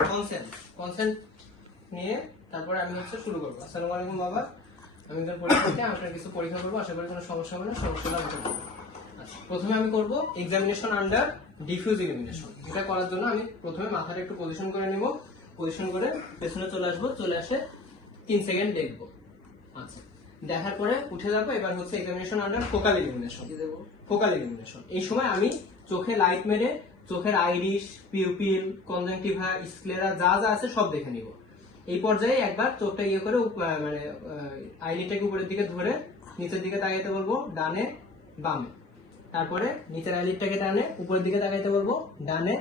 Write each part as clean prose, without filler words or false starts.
Consent নিয়ে তারপরে আমি হচ্ছে শুরু করবো। আসসালামু আলাইকুম বাবা, আমি একজন পরীক্ষার্থী, আপনার কিছু পরীক্ষা করবো, আশা করি কোনো সমস্যা হবে না, সমস্যাটা আমাকে বলবো। আচ্ছা, প্রথমে আমি করব এক্সামিনেশন আন্ডার ডিফিউজ ইলুমিনেশন। এটা করার জন্য আমি প্রথমে মাথাটা একটু পজিশন করে নিব, পজিশন করে পেছনে চলে আসবো, চলে আসে 3 সেকেন্ড দেখবো। আচ্ছা, দেখার পরে উঠে যাবো। এবার হচ্ছে examination under focal illumination. Focal illumination এই সময় আমি চোখে লাইট মেরে চোখের আইরিশ, পিউপিল, কনজাংটিভা, স্ক্লেরা যা যা আছে সব দেখে নিব। এই পর্যায়ে একবার চোখটা ইয়ে করে মানে আইলিডটাকে উপরের দিকে ধরে নিচের দিকে তাকাইতে বলবো, ডানে বামে। তারপরে নিচের আইলিডটাকে টানে উপরের দিকে তাকাইতে বলবো, ডানে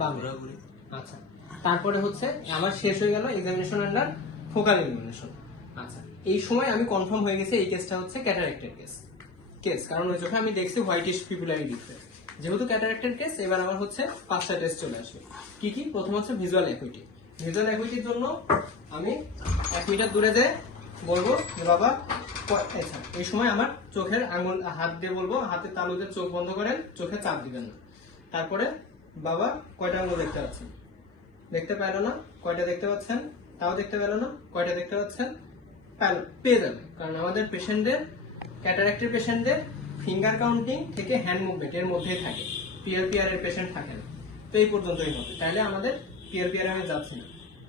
বামে। আচ্ছা, তারপরে হচ্ছে আমার শেষ হয়ে গেল এক্সামিনেশন আন্ডার ফোকাল ইলুমিনেশন। আচ্ছা, এই সময় আমি কনফার্ম হয়ে গেছে এই কেসটা হচ্ছে ক্যাটারাক্টের কেস, কারণ ওই চোখে আমি দেখছি হোয়াইটিশ পিপুলারি ডিফারেন্স। যেহেতু ক্যাটারাক্টের কেস, এবার আমার হচ্ছে 5টা টেস্ট চলে আসবে। কি কি? প্রথম হচ্ছে ভিজুয়াল অ্যাকুইটি। ভিজুয়াল অ্যাকুইটির জন্য আমি 1 মিটার দূরে যে বলবো যে বাবা, আচ্ছা, এই সময় আমার চোখের আঙুল হাত দিয়ে বলবো, হাতের তালুতে চোখ বন্ধ করেন, চোখে চাপ দিবেন না। তারপরে বাবা কয়টা আঙুল দেখতে পাচ্ছেন? দেখতে পেল না। কয়টা দেখতে পাচ্ছেন? তাও দেখতে পেল না। কয়টা দেখতে পাচ্ছেন? পেয়ে যাবে, কারণ আমাদের পেশেন্টদের, ক্যাটারাক্টের পেশেন্টদের ফিঙ্গার কাউন্টিং থেকে হ্যান্ড মুভমেন্ট এর মধ্যেই থাকে, পিএলপিআর এর পেশেন্ট থাকে না। তো এই পর্যন্তই হবে, তাহলে আমাদের পিএলপিআর আমি যাচ্ছি না,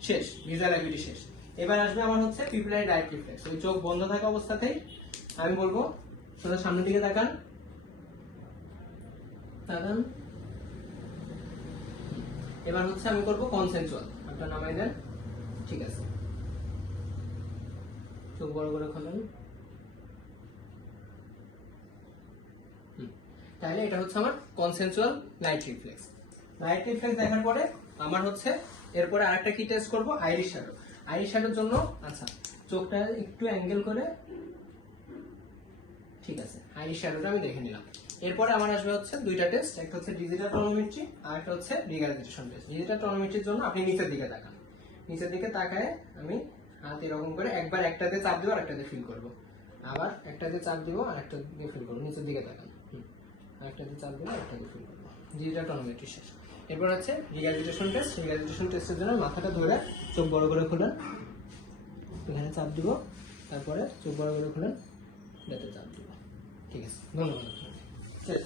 শেষ, ভিজুয়াল অ্যাকুইটি শেষ। এবার আসবে আমার হচ্ছে পিপুলারি ডাইরেক্ট রিফ্লেক্স। ওই চোখ বন্ধ থাকা অবস্থাতেই আমি বলবো সোজা সামনের দিকে তাকান, তাকান। এবার হচ্ছে আমি করবো কনসেন্সুয়াল। আপনার নামাই দেন, ঠিক আছে, চোখ বড় করে খোলেন। তাহলে এটা হচ্ছে আমার কনসেন্সুয়াল লাইট রিফ্লেক্স। লাইট রিফ্লেক্স দেখার পরে আমার হচ্ছে এরপরে আরেকটা কি টেস্ট করব, আইরিশ শ্যাডো। আইরিশ শ্যাডোর জন্য আচ্ছা, চোখটা একটু অ্যাঙ্গেল করে, ঠিক আছে, আইরিশ শ্যাডোটা আমি দেখে নিলাম। এরপরে আমার আসবে হচ্ছে 2টা টেস্ট, একটা হচ্ছে ডিজিটাল টনোমেট্রি আর একটা হচ্ছে রিগ্যালুটেশন টেস্ট। ডিজিটাল টনোমেট্রির জন্য আপনি নিচের দিকে তাকান, নিচের দিকে তাকায় আমি হাত এরকম করে একবার একটাতে চাপ দিব আর একটাতে ফিল করব, আবার একটাতে চাপ দিব আর একটা দিয়ে ফিল করব, নিচের দিকে তাকান, আরেকটাতে চাপ দিব আর একটাতে ফিল করব। ডিজিটাল টনোমেট্রি শেষ। এরপর হচ্ছে রিগ্যালুটেশন টেস্ট। রিগ্যালুটেশন টেস্টের জন্য মাথাটা ধরে চোখ বড় করে খুলেন, এখানে চাপ দিব, তারপরে চোখ বড় করে খুলেন, এটাতে চাপ দিব। ঠিক আছে, ধন্যবাদ। শেষ।